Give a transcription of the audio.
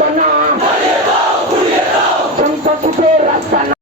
பண்ணா